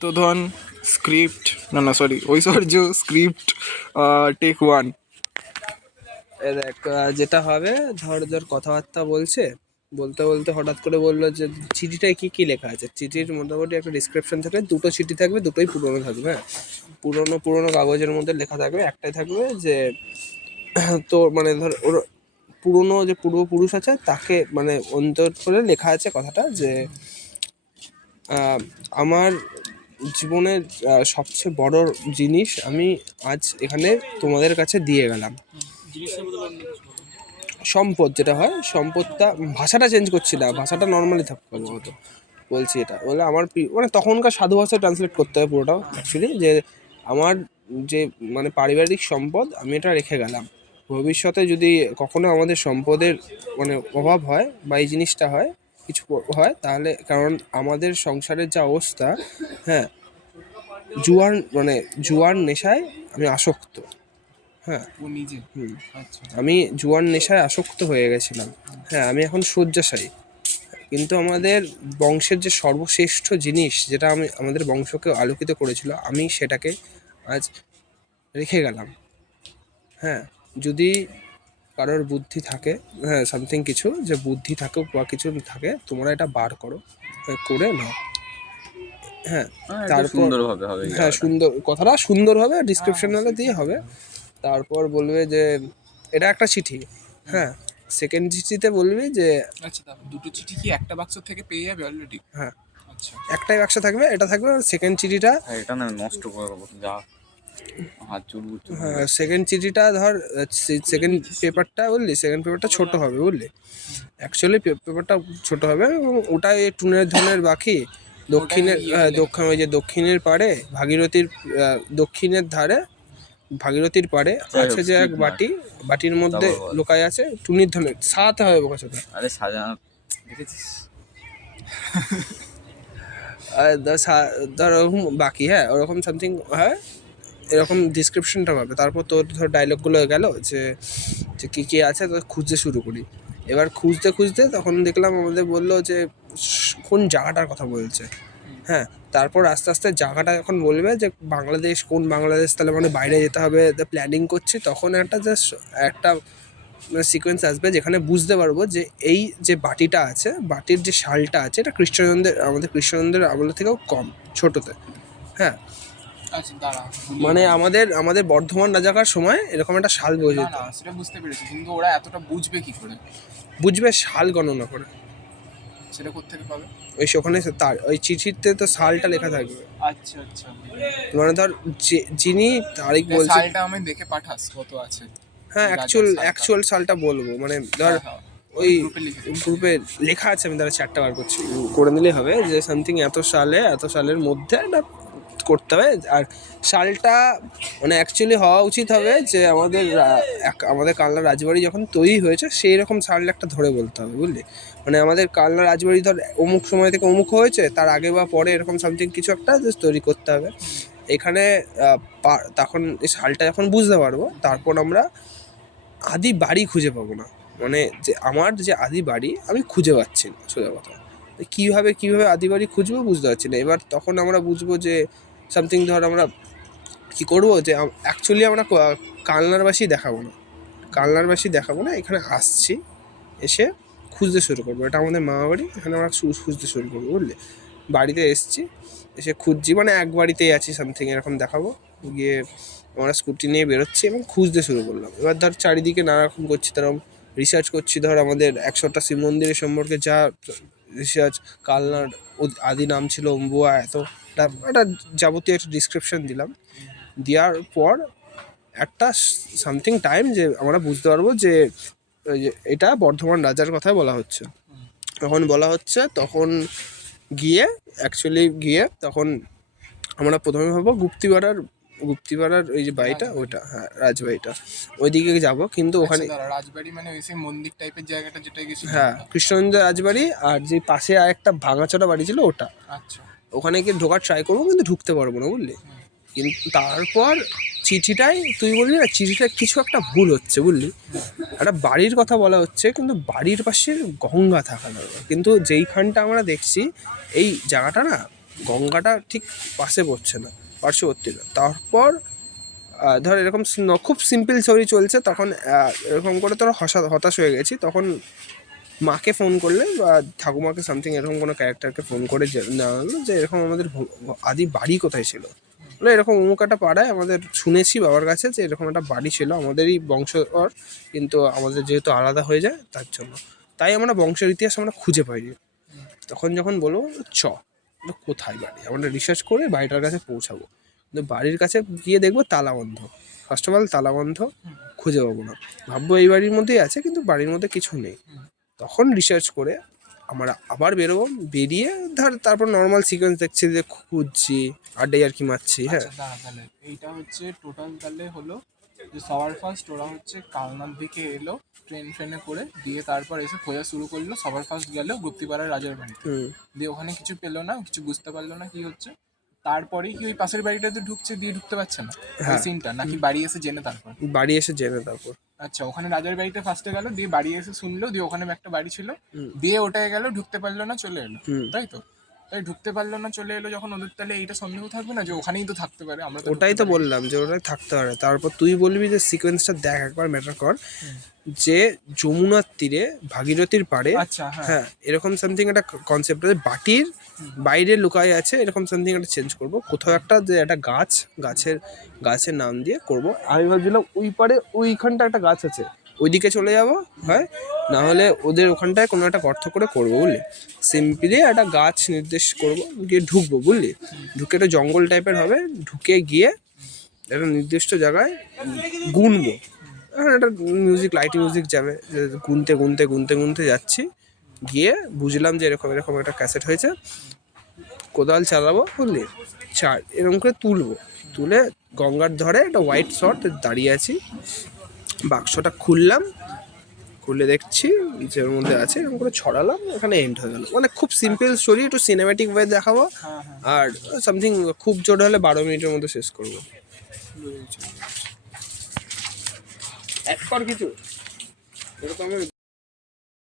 গুপ্তধন স্ক্রিপ্ট না সরি ঐশ্বর্য script take 1। দেখ যেটা হবে, ধর কথাবার্তা বলছে, বলতে বলতে হঠাৎ করে বললো যে চিঠিটায় কি কি লেখা আছে। চিঠির মোটামুটি একটা ডিসক্রিপশন থাকবে, দুটো চিঠি থাকবে, দুটোই পুরোনো থাকবে। হ্যাঁ, পুরোনো কাগজের মধ্যে লেখা থাকবে। একটাই থাকবে যে তো মানে ধর ওর পুরোনো যে পূর্বপুরুষ আছে তাকে মানে অন্তর করে লেখা আছে কথাটা যে আমার জীবনের সবচেয়ে বড় জিনিস আমি আজ এখানে তোমাদের কাছে দিয়ে গেলাম। সম্পদ যেটা হয়, সম্পদটা ভাষাটা চেঞ্জ করছি না, ভাষাটা নর্মালি থাকবে হতো। বলছি এটা বলে আমার মানে তখনকার সাধু ভাষায় ট্রান্সলেট করতে হবে পুরোটাও অ্যাকচুয়ালি, যে আমার যে মানে পারিবারিক সম্পদ আমি এটা রেখে গেলাম। ভবিষ্যতে যদি কখনো আমাদের সম্পদের মানে অভাব হয় বা এই জিনিসটা হয়, কিছু হয়, তাহলে কারণ আমাদের সংসারের যা অবস্থা, হ্যাঁ, জুয়ার নেশায় আমি আসক্ত। হ্যাঁ, আমি জুয়ার নেশায় আসক্ত হয়ে গেছিলাম। হ্যাঁ, আমি এখন শয্যাশায়ী, কিন্তু আমাদের বংশের যে সর্বশ্রেষ্ঠ জিনিস যেটা আমাদের বংশকে আলোকিত করেছিল, আমি সেটাকে আজ রেখে গেলাম। হ্যাঁ, যদি কারোর বুদ্ধি থাকে, হ্যাঁ সামথিং কিছু যে বুদ্ধি থাকে বা কিছু থাকে, তোমরা এটা বার করো, করে নাও। হ্যাঁ, তারপর হ্যাঁ সুন্দর কথাটা সুন্দর হবে, ডিসক্রিপশন দিয়ে হবে। তারপর বলবে যে এটা একটা চিঠি। হ্যাঁ, সেকেন্ড চিঠিতে বলবি যে আচ্ছা, দুটো চিঠি কি একটা বাক্স থেকে পেয়ে যাবে অলরেডি? হ্যাঁ, আচ্ছা, একটাই বাক্স থাকবে, এটা থাকবে। সেকেন্ড চিঠিটা এটা না নষ্ট করে দেবো যা হাত চুল। হ্যাঁ, সেকেন্ড চিঠিটা ধর, সেকেন্ড পেপারটা বুঝলি, সেকেন্ড পেপারটা ছোট হবে বুঝলি, অ্যাকচুয়ালি পেপারটা ছোট হবে এবং ওটাই টুনের ধনের বাকি দক্ষিণের ওই যে দক্ষিণের পাড়ে ভাগীরথীর দক্ষিণের ধারে ভাগীরথীর পাড়ে আছে যে এক বাটির মধ্যে লোকায় আছে টুনির ধনের সাথে হবে বোকা চোদা। আরে সাজানো দেখেছিস? ধর ওরকম বাকি, হ্যাঁ ওরকম সামথিং হয়, এরকম ডিসক্রিপশনটা পাবে। তারপর তোর ধর ডায়লগগুলো গেল যে কী কী আছে, তো খুঁজতে শুরু করি। এবার খুঁজতে খুঁজতে তখন দেখলাম আমাদের বললো যে কোন জায়গাটার কথা বলছে। হ্যাঁ, তারপর আস্তে আস্তে জায়গাটা যখন বলবে যে বাংলাদেশ, কোন বাংলাদেশ, তাহলে মানে বাইরে যেতে হবে, প্ল্যানিং করছি, তখন একটা সিকোয়েন্স আসবে যেখানে বুঝতে পারবো যে এই যে বাটিটা আছে, বাটির যে শালটা আছে, এটা আমাদের কৃষ্ণচন্দ্রের আমল থেকেও কম ছোটোতে। হ্যাঁ, মানে আমাদের বর্ধমান রাজাকার সময় এরকম একটা শাল বোঝে, সেটা বুঝতে পেরেছি, কিন্তু ওরা এতটা বুঝবে কি করে? বুঝবে শাল গণনা করে। সেটা কোত্থেকে পাবে? ওখানে তার ওই চিঠিতে তো সালটা লেখা থাকবে। আচ্ছা আচ্ছা, মানে ধর যিনি তারিখ বলছে, সালটা আমি দেখে পাঠাস কত আছে। হ্যাঁ, অ্যাকচুয়াল সালটা বলবো, মানে ধর ওই গ্রুপে লেখা আছে, আমি তারা 4টা বার করছি, করে নিলেই হবে যে সামথিং এত সালের মধ্যে একটা করতে হবে। আর সালটা মানে অ্যাকচুয়ালি হওয়া উচিত হবে যে আমাদের কালনা রাজবাড়ি যখন তৈরি হয়েছে সেই রকম সাল একটা ধরে বলতে হবে বুঝলি। মানে আমাদের কালনা রাজবাড়ি ধর অমুক সময় থেকে অমুক হয়েছে, তার আগে বা পরে এরকম সামথিং কিছু একটা তৈরি করতে হবে। এখানে তখন এই সালটা যখন বুঝতে পারবো, তারপর আমরা আদি বাড়ি খুঁজে পাবো না, মানে যে আমার যে আদি বাড়ি আমি খুঁজে পাচ্ছি না, সোজা কথা। কীভাবে আদি বাড়ি খুঁজবো বুঝতে পারছি না। এবার তখন আমরা বুঝবো যে সামথিং ধর আমরা কী করবো, যে অ্যাকচুয়ালি আমরা কালনারবাসী দেখাবো না, এখানে আসছি, এসে খুঁজতে শুরু করবো। এটা আমাদের মামা বাড়ি, এখানে আমরা খুঁজতে শুরু করবো বুঝলি। বাড়িতে এসছি, এসে খুঁজছি, মানে এক বাড়িতেই আছি সামথিং এরকম দেখাবো। গিয়ে আমরা স্কুটি নিয়ে বেরোচ্ছি এবং খুঁজতে শুরু করলাম। এবার ধর চারিদিকে নানা রকম করছি, তারকম রিসার্চ করছি, ধর আমাদের 100টা শিব মন্দিরের সম্পর্কে যা রিসার্চ, কালনার আদি নাম ছিল অম্বুয়া, একটা যাবতীয় একটা ডিসক্রিপশন দিলাম। দেওয়ার পর একটা সামথিং টাইম যে আমরা বুঝতে পারবো যে এটা বর্ধমান রাজার কথাই বলা হচ্ছে। তখন গিয়ে তখন আমরা প্রথমে ভাববো গুপ্তিপাড়ার ওই যে বাড়িটা, ওইটা, হ্যাঁ রাজবাড়িটা, ওইদিকে যাবো। কিন্তু ওখানে রাজবাড়ি মানে ওই সেই মন্দির টাইপের জায়গাটা যেটা গেছি, হ্যাঁ কৃষ্ণচন্দ্র রাজবাড়ি, আর যে পাশে আর একটা ভাঙাচোরা বাড়ি ছিল ওটা। আচ্ছা, ওখানে গিয়ে ঢোকার ট্রাই করবো, কিন্তু ঢুকতে পারবো না বুঝলি। কিন্তু তারপর চিঠিটাই তুই বললি না, চিঠিটায় কিছু একটা ভুল হচ্ছে বুঝলি। একটা বাড়ির কথা বলা হচ্ছে, কিন্তু বাড়ির পাশে গঙ্গা থাকা দরকার। কিন্তু যেইখানটা আমরা দেখছি এই জায়গাটা না, গঙ্গাটা ঠিক পাশে পড়ছে না, পার্শ্ববর্তী না। তারপর ধর এরকম খুব সিম্পল স্টোরি চলছে, তখন এরকম করে তোরা হতাশ হয়ে গেছি। তখন মাকে ফোন করলে বা ঠাকুমাকে সামথিং এরকম কোনো ক্যারেক্টারকে ফোন করে জানালো যে এরকম আমাদের আদি বাড়ি কোথায় ছিল। বলে এরকম অমুক একটা পাড়ায় আমাদের শুনেছি বাবার কাছে যে এরকম একটা বাড়ি ছিল, আমাদেরই বংশধর, কিন্তু আমাদের যেহেতু আলাদা হয়ে যায় তার জন্য, তাই আমরা বংশের ইতিহাস আমরা খুঁজে পাইনি। তখন যখন বলবো কোথায় বাড়ি, আমরা রিসার্চ করে বাড়িটার কাছে পৌঁছাবো, কিন্তু বাড়ির কাছে গিয়ে দেখবো তালা বন্ধ। ফার্স্ট অফ অল তালা বন্ধ, খুঁজে পাবো না, ভাববো এই বাড়ির মধ্যেই আছে, কিন্তু বাড়ির মধ্যে কিছু নেই। তখন রিসার্চ করে আমরা আবার বেরোবো, বেরিয়ে ধর তারপর নর্মাল সিকোয়েন্স দেখছি যে খুঁজছি, আড্ডাই আর কি মারছি। হ্যাঁ, আচ্ছা, দাঁড়া, তাহলে এইটা হচ্ছে টোটাল তাহলে হলো যে সবার ফার্স্ট ওরা হচ্ছে কালনার দিকে এলো ট্রেনে করে, দিয়ে তারপর এসে খোঁজা শুরু করলো। সবার ফার্স্ট গেল গুপ্তিপাড়ার রাজার বাড়িতে, দিয়ে ওখানে কিছু পেলো না, কিছু বুঝতে পারলো না কি হচ্ছে। তারপরেই কি ওই পাশের বাড়িটাতে ঢুকছে, দিয়ে ঢুকতে পারছে না ওই সিনটা, নাকি বাড়ি এসে জেনে তারপর? বাড়ি এসে জেনে তারপর। আচ্ছা, ওখানে রাজার বাড়িতে ফার্স্টে গেল, দিয়ে বাড়ি এসে শুনলো, দিয়ে ওখানে একটা বাড়ি ছিল, দিয়ে ওটায় গেল, ঢুকতে পারলো না, চলে এলো, তাই তো? তাই ঢুকতে পারলো না, চলে এলো যখন, ওদের তাহলে এইটা সন্দেহ থাকবে না যে ওখানেই তো থাকতে পারে? আমরা তো ওটাই তো বললাম যে ওটাই থাকতে পারে। তারপর তুই বলবি যে সিকোয়েন্সটা দেখ একবার, ম্যাটার কর যে যমুনার তীরে ভাগীরথীর পাড়ে, আচ্ছা, হ্যাঁ এরকম সামথিং একটা কনসেপ্ট আছে, বাটির বাইরে লুকায় আছে এরকম সামথিং একটা চেঞ্জ করব কোথাও একটা, যে একটা গাছের নাম দিয়ে করব। আমি ভাবছিলাম ওই পারে ওইখানটা একটা গাছ আছে, ওইদিকে চলে যাব, হয় না হলে ওদের ওখানটায় কোনো একটা গর্ত করে করবো, বুঝলি? সিম্পলি একটা গাছ নির্দেশ করব, গিয়ে ঢুকবো, বুঝলি? ঢুকে একটা জঙ্গল টাইপের হবে, ঢুকে গিয়ে একটা নির্দিষ্ট জায়গায় গুনবো। এখন একটা লাইট মিউজিক যাবে, গুনতে গুনতে গুনতে গুনতে যাচ্ছি, গিয়ে বুঝলাম যে এরকম এরকম একটা ক্যাসেট হয়েছে, কোদাল চালাবো, বুঝলি? এরকম করে তুলে গঙ্গার ধরে একটা হোয়াইট শর্ট দাঁড়িয়ে আছি, বাক্সটা খুলে দেখছি যে ওর মধ্যে আছে, এরকম করে ছড়ালাম, এখানে এন্ড হয়ে গেল। মানে খুব সিম্পল স্টোরি, একটু সিনেম্যাটিক ওয়ে দেখাবো, আর সামথিং খুব জোর হলে 12 মিনিটের মধ্যে শেষ করবো। এক পর কিছু এরকম